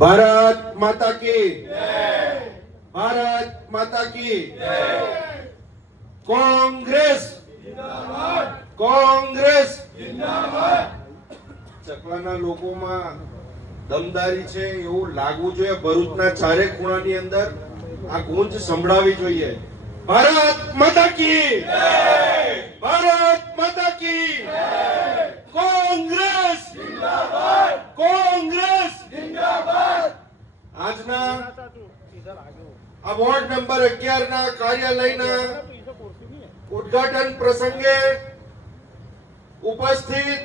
भारत माता की भारत माता की कांग्रेस कांग्रेस ચકલાના લોકોમાં દમદારી છે એવું લાગવું જોઈએ. ભરૂચના ચારે ખૂણાની અંદર આ ગૂંજ સંભળાવી જોઈએ. ભારત માતા કી ભારત માતા કી કોંગ્રેસ જિંદાબાદ કોંગ્રેસ જિંદાબાદ. આજના આ વોર્ડ નંબર 11 ના કાર્યાલયના ઉદ્ઘાટન પ્રસંગે ઉપસ્થિત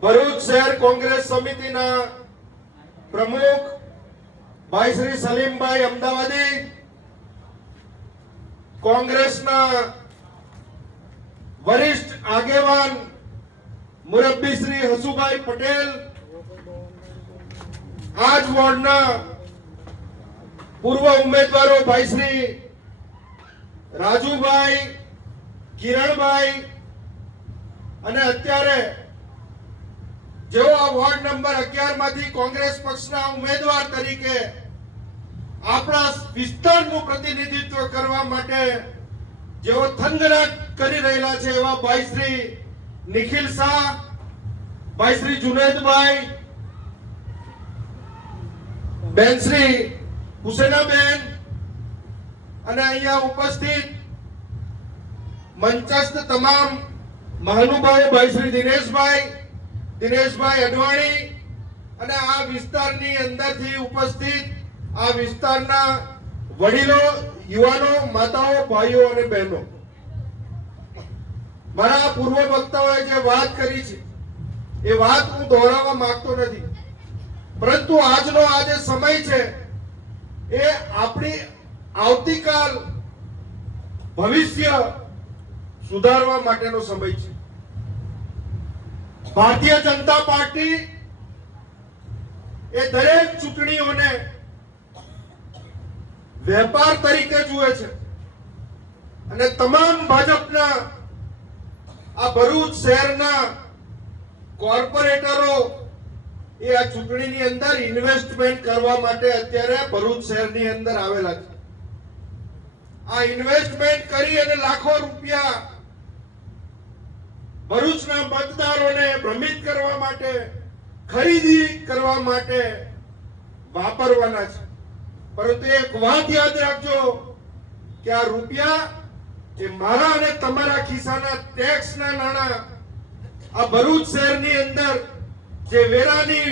ભરૂચ શહેર કોંગ્રેસ સમિતિના પ્રમુખ ભાઈ શ્રી સલીમભાઈ અમદાવાદી, કોંગ્રેસના વરિષ્ઠ આગેવાન મુરબ્બી શ્રી હસુભાઈ પટેલ, આજ વોર્ડના પૂર્વ ઉમેદવારો ભાઈ શ્રી રાજુભાઈ, કિરણભાઈ અને અત્યારે જેઓ આ વોર્ડ નંબર 11 માંથી કોંગ્રેસ પક્ષના ઉમેદવાર તરીકે આપણા વિસ્તારનું પ્રતિનિધિત્વ કરવા માટે જેઓ થનગનાટ કરી રહેલા છે એવા ભાઈ શ્રી નિખિલ શાહ, ભાઈ શ્રી જુનેદભાઈ, બેન શ્રી હુસેનાબેન અને અહીંયા ઉપસ્થિત મંચસ્થ તમામ મહાનુભાવો ભાઈ શ્રી દિનેશભાઈ અડવાણી અને આ વિસ્તારની અંદરથી ઉપસ્થિત આ વિસ્તારના વડીલો, યુવાનો, માતાઓ, ભાઈઓ અને બહેનો, મારા પૂર્વ વક્તાઓએ જે વાત કરી છે એ વાત હું દોહરાવવા માંગતો નથી, પરંતુ આજનો આ જે સમય છે એ આપણી આવતીકાલ ભવિષ્ય સુધારવા માટેનો સમય છે. ભારતીય જનતા પાર્ટી એ દરેક ચૂંટણીઓને વેપાર તરીકે જુએ છે અને તમામ ભાજપના આ ભરૂચ શહેરના કોર્પોરેટરો એ આ ચૂંટણીની અંદર ઇન્વેસ્ટમેન્ટ કરવા માટે અત્યારે ભરૂચ શહેરની અંદર આવેલા છે. આ ઇન્વેસ્ટમેન્ટ કરી અને લાખો રૂપિયા ભરૂચના મતદારોને ભ્રમિત કરવા માટે, ખરીદી કરવા માટે વાપરવાના છે. પરંતુ એક વાત યાદ રાખજો કે આ રૂપિયા એ મારા અને તમારા ખિસ્સાના ટેક્સના નાણાં આ ભરૂચ શહેરની અંદર જે વેરાની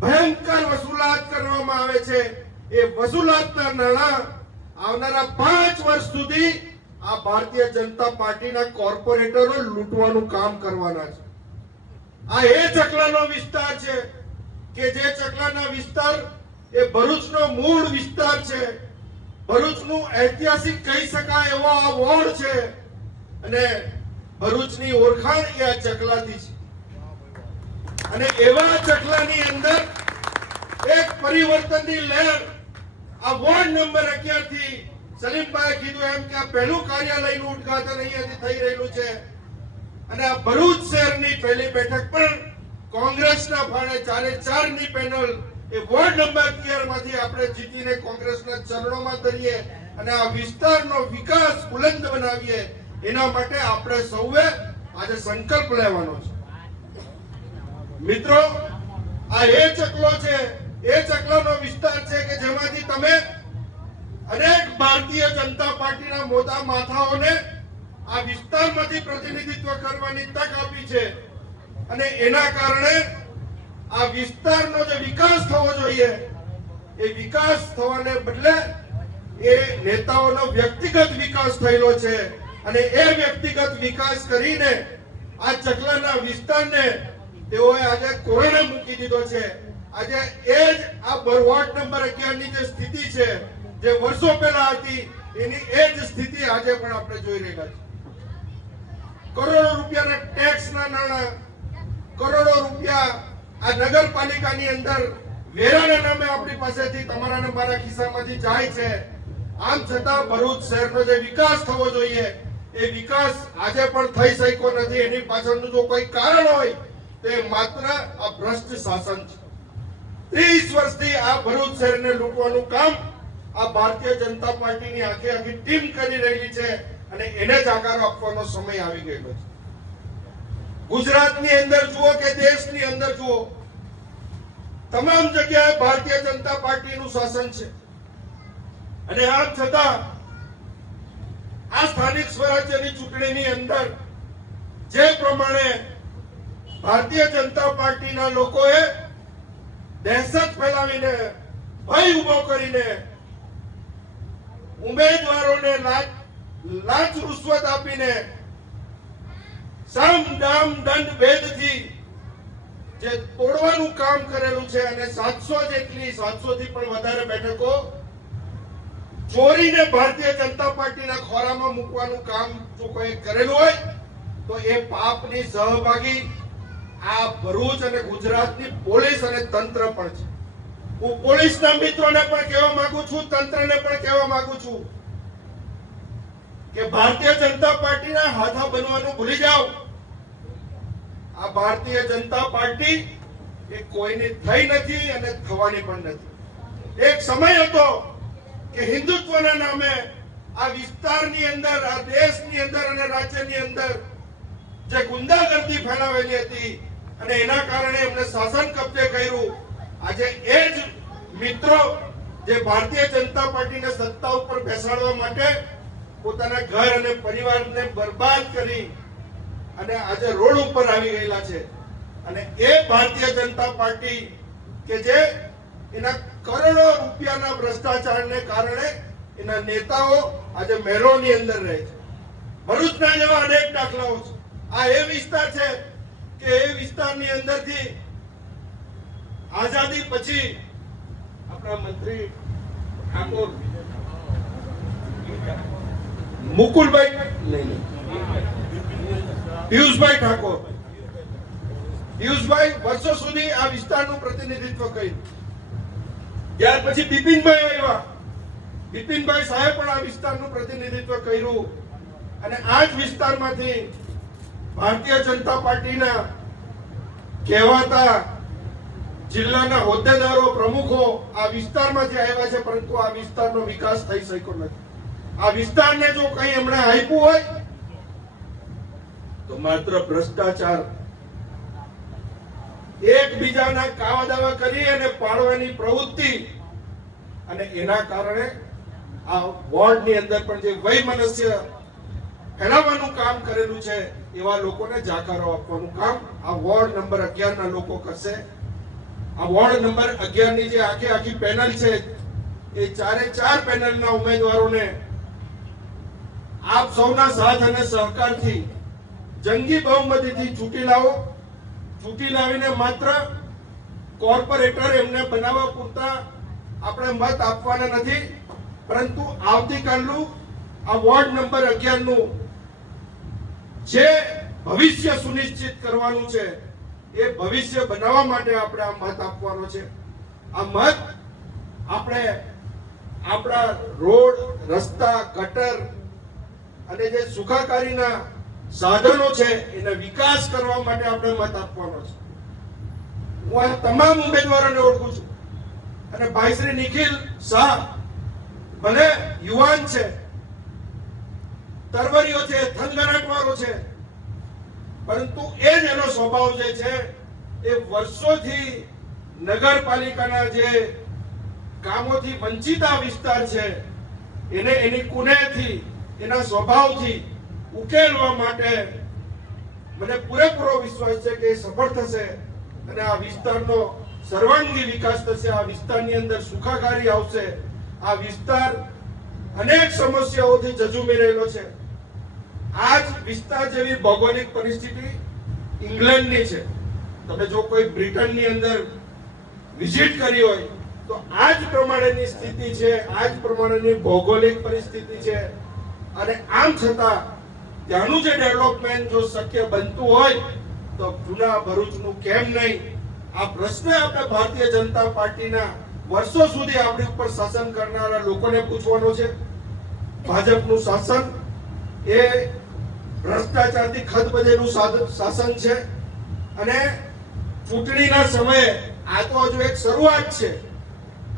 ભયંકર વસૂલાત કરવામાં આવે છે એ વસૂલાતના નાણાં આવનારા 5 વર્ષ સુધી આ ભારતીય જનતા પાર્ટીના કોર્પોરેટરો લૂંટવાનું કામ કરવાના છે. આ એ ચકલાનો વિસ્તાર છે કે જે ચકલાના વિસ્તાર એ ભરૂચનો મૂળ વિસ્તાર છે. ભરૂચનું ઐતિહાસિક કહી શકાય એવો આ વોર્ડ છે અને ભરૂચની ઓળખાણ એ આ ચકલાથી છે. અને એવા ચકલાની અંદર એક પરિવર્તનની લહેર આ વોર્ડ નંબર 11 થી સલીમભાઈ કીધું એમ કે આ પહેલું કાર્યાલયનું ઉદ્ઘાટન અહીંયાથી થઈ રહેલું છે અને આ ભરૂચ શહેરની પહેલી બેઠક પણ કોંગ્રેસના ફાળે 4 ની પેનલ એ વોર્ડ નંબર 11 માંથી આપણે જીતીને કોંગ્રેસના ચરણોમાં ધરીએ અને આ વિસ્તારનો વિકાસ બુલંદ બનાવીએ. એના માટે આપણે સૌએ આજે સંકલ્પ લેવાનો છે. મિત્રો, આ એ ચકલો છે, એ ચકલાનો વિસ્તાર છે કે જેમાંથી તમે અનેક ભારતીય જનતા પાર્ટીના મોટા માથાઓને આ વિસ્તારમાંથી પ્રતિનિધિત્વ કરવાની તક આપી છે અને એના કારણે આ વિસ્તારનો જે વિકાસ થવો જોઈએ એ વિકાસ થવાને બદલે એ નેતાઓનો વ્યક્તિગત વિકાસ થયેલો છે અને એ વ્યક્તિગત વિકાસ કરીને આ ચકલાના વિસ્તારને તેઓએ આજે કોરોના મૂકી દીધો છે. આજે એ જ આ વોર્ડ નંબર 11 ની જે સ્થિતિ છે જે વર્ષો પહેલા હતી એની એ જ સ્થિતિ આજે પણ આપણે જોઈ રહ્યા છીએ. કરોડો રૂપિયાના ટેક્સના નાણાં, કરોડો રૂપિયા આ નગરપાલિકાની અંદર વેરાના નામે આપણી પાસેથી તમારા અને મારા ખિસ્સામાંથી જાય છે. આમ છતાં ભરૂચ શહેરનો જે વિકાસ થવો જોઈએ એ વિકાસ આજે પણ થઈ શક્યો નથી. એની પાછળનું જો કોઈ કારણ હોય તો એ માત્ર આ ભ્રષ્ટ શાસન છે. 30 વર્ષથી આ ભરૂચ શહેરને લૂંટવાનું કામ આ ભારતીય જનતા પાર્ટીની આખી ટીમ કરી રહી છે અને એને જ આકારો આપવાનો સમય આવી ગયો છે. ગુજરાતની અંદર જુઓ કે દેશની અંદર જુઓ, તમામ જગ્યાએ ભારતીય જનતા પાર્ટીનું શાસન છે અને આમ છતાં આ સ્થાનિક સ્વરાજ્યની ચૂંટણીની અંદર જે પ્રમાણે ભારતીય જનતા પાર્ટીના લોકોએ દહેશત ફેલાવીને, ભય ઉભો કરીને ઉમેદવારોને લાંચ રૂશ્વત આપીને સામ દામ દંડ ભેદથી જે તોડવાનું કામ કરેલું છે અને 700 થી પણ વધારે બેઠકો ચોરીને ભારતીય જનતા પાર્ટીના ખોરામાં મૂકવાનું કામ જો કોઈ કરેલું હોય તો એ પાપની સહભાગી આ ભરૂચ અને ગુજરાતની પોલીસ અને તંત્ર પણ છે. હું પોલીસના મિત્રોને પણ કહેવા માંગુ છું, તંત્રને પણ કહેવા માંગુ છું કે ભારતીય જનતા પાર્ટીના હાથા બનવાનું ભૂલી જાઓ. આ ભારતીય જનતા પાર્ટી એ કોઈની થઈ નથી અને થવાની પણ નથી. એક સમય હતો કે હિન્દુત્વના નામે આ વિસ્તારની અંદર, આ દેશની અંદર અને રાજ્યની અંદર જે ગુંડાગર્દી ફેલાવેલી હતી અને એના કારણે એમને શાસન કબજે કર્યું. આજે એ જ મિત્રો જે ભારતીય જનતા પાર્ટીને સત્તા ઉપર બેસાડવા માટે પોતાના ઘર અને પરિવારને બરબાદ કરી અને આજે રોડ ઉપર આવી ગયેલા છે. અને એ ભારતીય જનતા પાર્ટી કે જે એના કરોડો રૂપિયાના ભ્રષ્ટાચારને કારણે એના નેતાઓ આજે મહેલોની અંદર રહે છે. ભરૂચના જેવા અનેક દાખલાઓ છે. આ એ વિસ્તાર છે કે એ વિસ્તારની અંદરથી આઝાદી પછી આપણા મંત્રી ઠાકોર મુકુલભાઈ પિયુષભાઈ ઠાકોર, પિયુષભાઈ વર્ષો સુધી આ વિસ્તારનું પ્રતિનિધિત્વ કર્યું. ત્યાર પછી બિપિનભાઈ આવ્યા, બિપિનભાઈ સાહેબ પણ આ વિસ્તારનું પ્રતિનિધિત્વ કર્યું અને આ જ વિસ્તારમાંથી ભારતીય જનતા પાર્ટીના કહેવાતા જિલ્લાના હોદ્દેદારો, પ્રમુખો આ વિસ્તારમાંથી આવ્યા છે, પરંતુ આ વિસ્તારનો વિકાસ થઈ શક્યો નથી. આ વિસ્તારને જો કંઈ એમણે આપ્યું હોય તો માત્ર ભ્રષ્ટાચાર, એકબીજાના કાવા દાવા કરી અને પાડવાની પ્રવૃત્તિ, અને એના કારણે આ વોર્ડની અંદર પણ જે વૈમનસ્ય ફેલાવવાનું કામ કરેલું છે એવા લોકોને જાકારો આપવાનું કામ આ વોર્ડ નંબર 11 ના લોકો કરશે. આ વોર્ડ નંબર 11 ની જે આખી પેનલ છે એ ચારે ચાર પેનલના ઉમેદવારોને આપ સૌના સાથ અને સહકારથી જંગી બહુમતીથી ચૂંટી લાવો. ચૂંટી લાવીને માત્ર કોર્પોરેટર એમને બનાવવા પૂરતા આપણે મત આપવાના નથી, પરંતુ આવતીકાલનું આ વોર્ડ નંબર 11 નું જે ભવિષ્ય સુનિશ્ચિત કરવાનું છે એ ભવિષ્ય બનાવવા માટે આપણે આ મત આપવાનો છે. આ મત આપણે આપણા રોડ, રસ્તા, ગટર અને જે સુખાકારીના સાધનો છે એનો વિકાસ કરવા માટે આપણે મત આપવાનો છે. હું આ તમામ ઉમેદવારોને ઓળખું છું અને ભાઈ શ્રી નિખિલ શાહ ભલે યુવાન છે, તરવરીઓ છે, થનગનાટવાળો છે, પરંતુ એ જ એનો સ્વભાવ જે છે એ વર્ષોથી નગરપાલિકાના જે કામોથી વંચિત આ વિસ્તાર છે એને એની કુનેહથી, એના સ્વભાવથી ઉકેલવા માટે મને પૂરેપૂરો વિશ્વાસ છે કે એ સફળ થશે અને આ વિસ્તારનો સર્વાંગી વિકાસ થશે. આ વિસ્તારની અંદર સુખાકારી આવશે. આ વિસ્તાર અનેક સમસ્યાઓથી ઝઝૂમી રહેલો છે. આ જ વિસ્તાર જેવી ભૌગોલિક પરિસ્થિતિ ઇંગ્લેન્ડની છે. તમે જો કોઈ બ્રિટનની અંદર વિઝિટ કરી હોય તો આ જ પ્રમાણેની સ્થિતિ છે, આ જ પ્રમાણેની ભૌગોલિક પરિસ્થિતિ છે. અને આમ છતાં ત્યાંનું જે ડેવલપમેન્ટ જો શક્ય બનતું હોય તો જૂના ભરૂચનું કેમ નહીં? આ પ્રશ્ન આપણે ભારતીય જનતા પાર્ટીના વર્ષો સુધી આપણી ઉપર શાસન કરનારા લોકોને પૂછવાનો છે. ભાજપનું શાસન એ ભ્રષ્ટાચારથી ખતબદેલું શાસન છે અને ચૂંટણીના સમયે આ તો હજુ એક શરૂઆત છે.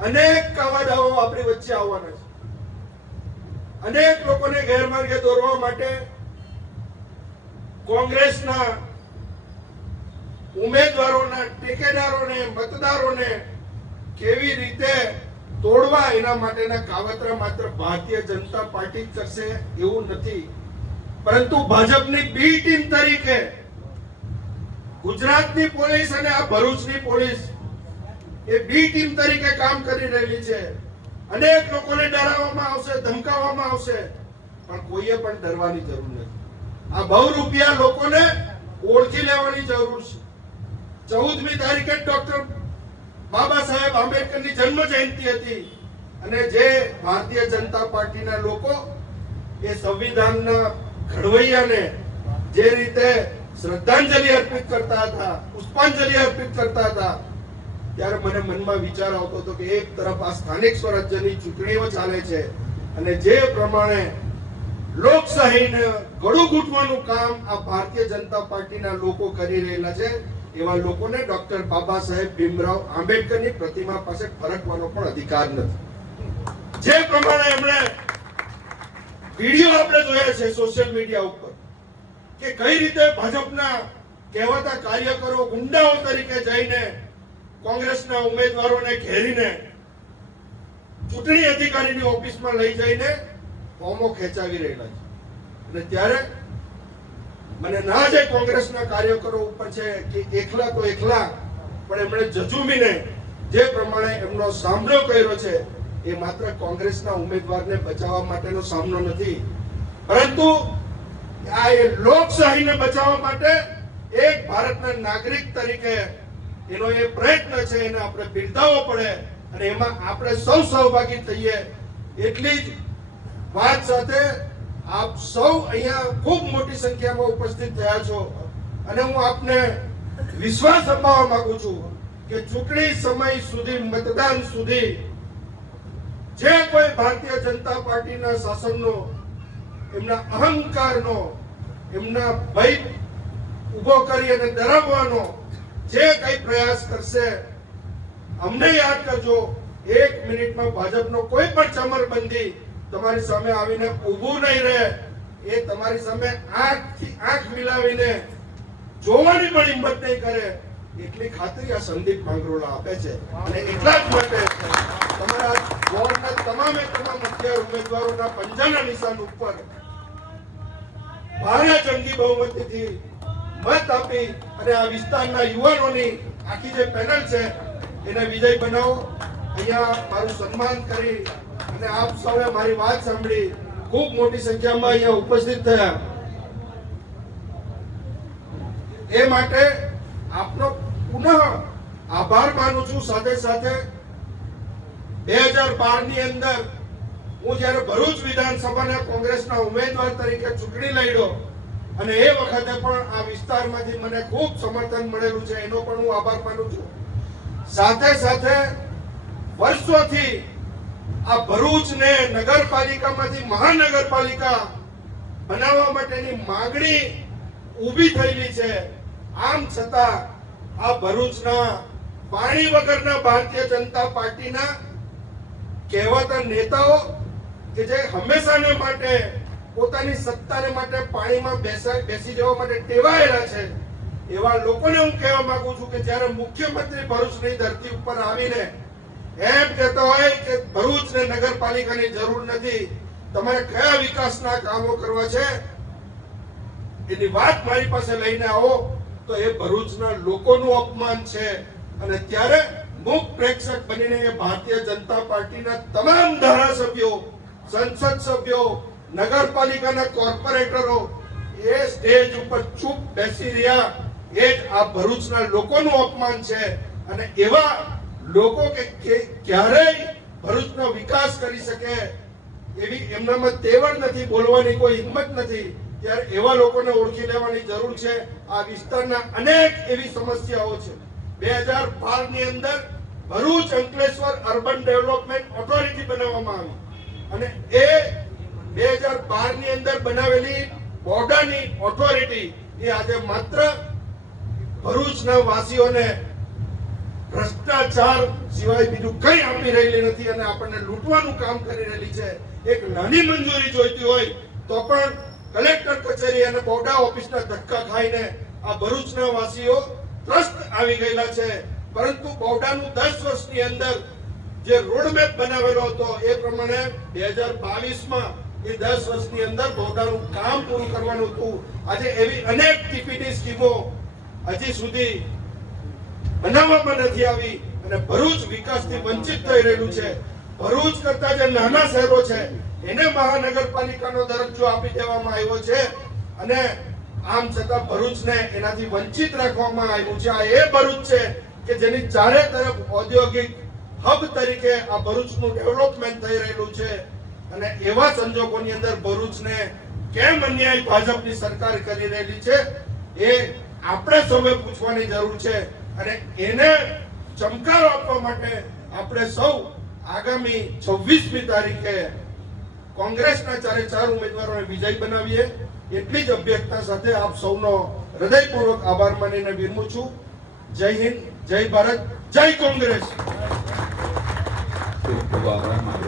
અનેક કાવાડાઓ આપણી વચ્ચે આવવાના છે. અનેક લોકોને ગેરમાર્ગે દોરવા માટે કોંગ્રેસના ઉમેદવારોના ટેકેદારોને મતદારોને કેવી રીતે તોડવા એના માટેના કાવતરા માત્ર ભારતીય જનતા પાર્ટી કરશે એવું નથી, પરંતુ ભાજપની બી ટીમ તરીકે ગુજરાતની પોલીસ અને આ ભરૂચની પોલીસ એ બી ટીમ તરીકે કામ કરી રહેલી છે. અનેક લોકોને ડરાવવામાં આવશે, ધમકાવવામાં આવશે, પણ કોઈએ પણ ડરવાની જરૂર નથી. આ બહુરૂપિયા લોકોને ઓળખી લેવાની જરૂર છે. 14મી તારીખે ડોક્ટર બાબા સાહેબ આંબેડકરની જન્મ જયંતિ હતી અને જે ભારતીય જનતા પાર્ટીના લોકો એ સંવિધાનના ઘડવૈયાને જે રીતે શ્રદ્ધાંજલિ અર્પિત કરતા હતા, પુષ્પાંજલિ અર્પિત કરતા હતા, ત્યારે મને મનમાં વિચાર આવતો હતો કે એક તરફ આ સ્થાનિક સ્વરાજ્યની ચૂંટણીઓ ચાલે છે અને જે પ્રમાણે લોકશાહીને ગળું ઘૂંટવાનું કામ આ ભારતીય જનતા પાર્ટીના લોકો કરી રહેલા છે, એવા લોકોને ડોક્ટર બાબા સાહેબ ભીમરાવ આંબેડકરની પ્રતિમા પાસે ફરકવાનો પણ અધિકાર નથી. જે પ્રમાણે એમણે વિડીયો આપણે જોયા છે સોશિયલ મીડિયા ઉપર કે કઈ રીતે ભાજપના કહેવાતા કાર્યકરો ગુંડાઓ તરીકે જઈને કોંગ્રેસના ઉમેદવારોને ઘેરીને ચૂંટણી અધિકારીની ઓફિસમાં લઈ જઈને ફોર્મો ખેંચાવી રહેલા છે. અને ત્યારે મને ના જે કોંગ્રેસના કાર્યકરો ઉપર છે કે એકલા તો એકલા, પણ એમણે જજુમીને જે પ્રમાણે એમનો સામનો કર્યો છે એ માત્ર કોંગ્રેસના ઉમેદવારને બચાવવા માટેનો સામનો નથી, પરંતુ આ એ લોકશાહીને બચાવવા માટે એક ભારતના નાગરિક તરીકે એનો એ પ્રયત્ન છે, એને આપણે બિરદાવવો પડે અને એમાં આપણે સૌ સહભાગી થઈએ. એટલી જ વાત સાથે આપ સૌ અહીંયા ખૂબ મોટી સંખ્યામાં ઉપસ્થિત થયા છો અને હું આપને વિશ્વાસ અપાવવા માંગુ છું કે ચૂંટણી સમય સુધી, મતદાન સુધી જે કોઈ ભારતીય જનતા પાર્ટીના શાસનનો, એમના અહંકારનો, એમના ભય ઉભો કરી અને ડરાવવાનો જે કઈ પ્રયાસ કરશે, અમને યાદ કરજો, 1 મિનિટમાં ભાજપનો કોઈ પણ ચમરબંધી તમારી સામે આવીને ઊભું નહીં રહે. એ તમારી સામે આંખથી આંખ મિલાવીને જોવાની પણ હિંમત નહીં કરે, એટલી ખાતરી આ સંદીપ માંગરોળા આપે છે. અને એટલા જ માટે તમારા વોર્ડના તમામ મુખ્ય ઉમેદવારોના પંજાના નિશાન ઉપર ભારે જંગી બહુમતીથી મત આપી અને આ વિસ્તારના યુવાનોની આખી જે પેનલ છે એને વિજય બનાવો. અહીંયા મારું સન્માન કરી અને આપ સૌએ મારી વાત સાંભળી ખૂબ મોટી સંખ્યામાં અહીંયા ઉપસ્થિત થયા એ માટે આપનો પુનઃ આભાર માનું છું. સાથે સાથે 2012 ની અંદર હું જ્યારે ભરૂચ વિધાનસભાના કોંગ્રેસના ઉમેદવાર તરીકે ચૂંટણી લડ્યો અને એ વખતે પણ આ વિસ્તારમાંથી મને ખૂબ સમર્થન મળેલું છે, એનો પણ હું આભાર માનું છું. સાથે સાથે વર્ષોથી આ ભરૂચને નગરપાલિકામાંથી મહાનગરપાલિકા બનાવવા માટેની માંગણી ઊભી થયેલી છે. આમ છતાં આ ભરૂચના પાણી વગરના ભારતીય જનતા પાર્ટીના કહેવાતા નેતાઓ કે જે હંમેશાને માટે પોતાની સત્તાને માટે પાણીમાં બેસી જવા માટે ટેવાયેલા છે, એવા લોકોને હું કહેવા માંગુ છું કે જ્યારે મુખ્યમંત્રી ભરૂચની ધરતી ઉપર આવીને એમ કહેતો હોય કે ભરૂચને નગરપાલિકાની જરૂર નથી, તમારે કયા વિકાસના કામો કરવા છે એની વાત મારી પાસે લઈને આવો, તો એ ભરૂચના લોકોનું અપમાન છે. અને ત્યારે મુખ પ્રેક્ષક બનીને એ ભારતીય જનતા પાર્ટીના તમામ ધારાસભ્યો, સંસદ સભ્યો, નગરપાલિકાના કોર્પોરેટરો એ સ્ટેજ ઉપર ચૂપ બેસી રહ્યા, એ જ આ ભરૂચના લોકોનું અપમાન છે. અને એવા લોકો કે ક્યારેય ભરૂચનો વિકાસ કરી શકે એવી એમનામાં તેવડ નથી, બોલવાની કોઈ હિંમત નથી, ત્યારે એવા લોકોને ઓળખી લેવાની જરૂર છે. આ વિસ્તારના અનેક એવી સમસ્યાઓ છે. 2012 ની અંદર Bharuch Ankleshwar urban development authority બનાવવામાં આવી અને એ 2012 ની અંદર બનાવેલી બોર્ડરની ઓથોરિટી એ આજે માત્ર ભરૂચના વાસીઓને ભ્રષ્ટાચાર સિવાય બીજું કંઈ આપી રહેલી નથી અને આપણને લૂંટવાનું કામ કરી રહેલી છે. એક નાની મંજૂરી જોઈતી હોય તો પણ કલેક્ટર કચેરી અને બૌડા ઓફિસના ધક્કા ખાઈને આ ભરૂચના વાસીઓ ત્રસ્ત આવી ગયેલા છે. પરંતુ બૌડાનું 10 વર્ષની અંદર જે રોડમેપ બનાવેલો હતો એ પ્રમાણે 2022માં એ 10 વર્ષની અંદર બૌડાનું કામ પૂરું કરવાનું હતું. આજે એવી અનેક ટીપીટી સ્કીમો હજી સુધી બનાવવામાં નથી આવી અને ભરૂચ વિકાસથી વંચિત થઈ રહેલું છે. ભરૂચ કરતા જે નાના શહેરો છે એને મહાનગરપાલિકાનો દરજ્જો આપી દેવામાં આવ્યો છે અને આમ છતાં ભરૂચને એનાથી વંચિત રાખવામાં આવ્યું છે. આ એ ભરૂચ છે કે જેની ચારે તરફ ઔદ્યોગિક હબ તરીકે આ ભરૂચનું ડેવલપમેન્ટ થઈ રહેલું છે અને એવા સંજોગોની અંદર ભરૂચને કેમ અન્યાય ભાજપની સરકાર કરી રહેલી છે એ આપણે સૌએ પૂછવાની જરૂર છે અને એને ચમકારો આપવા માટે આપણે સૌ આગામી 26મી તારીખે કોંગ્રેસના 4 ઉમેદવારોને વિજય બનાવીએ એટલી જ અભ્યર્થના સાથે આપ સૌનો હૃદયપૂર્વક આભાર માનીને વિરમું છું. જય હિન્દ, જય ભારત, જય કોંગ્રેસ.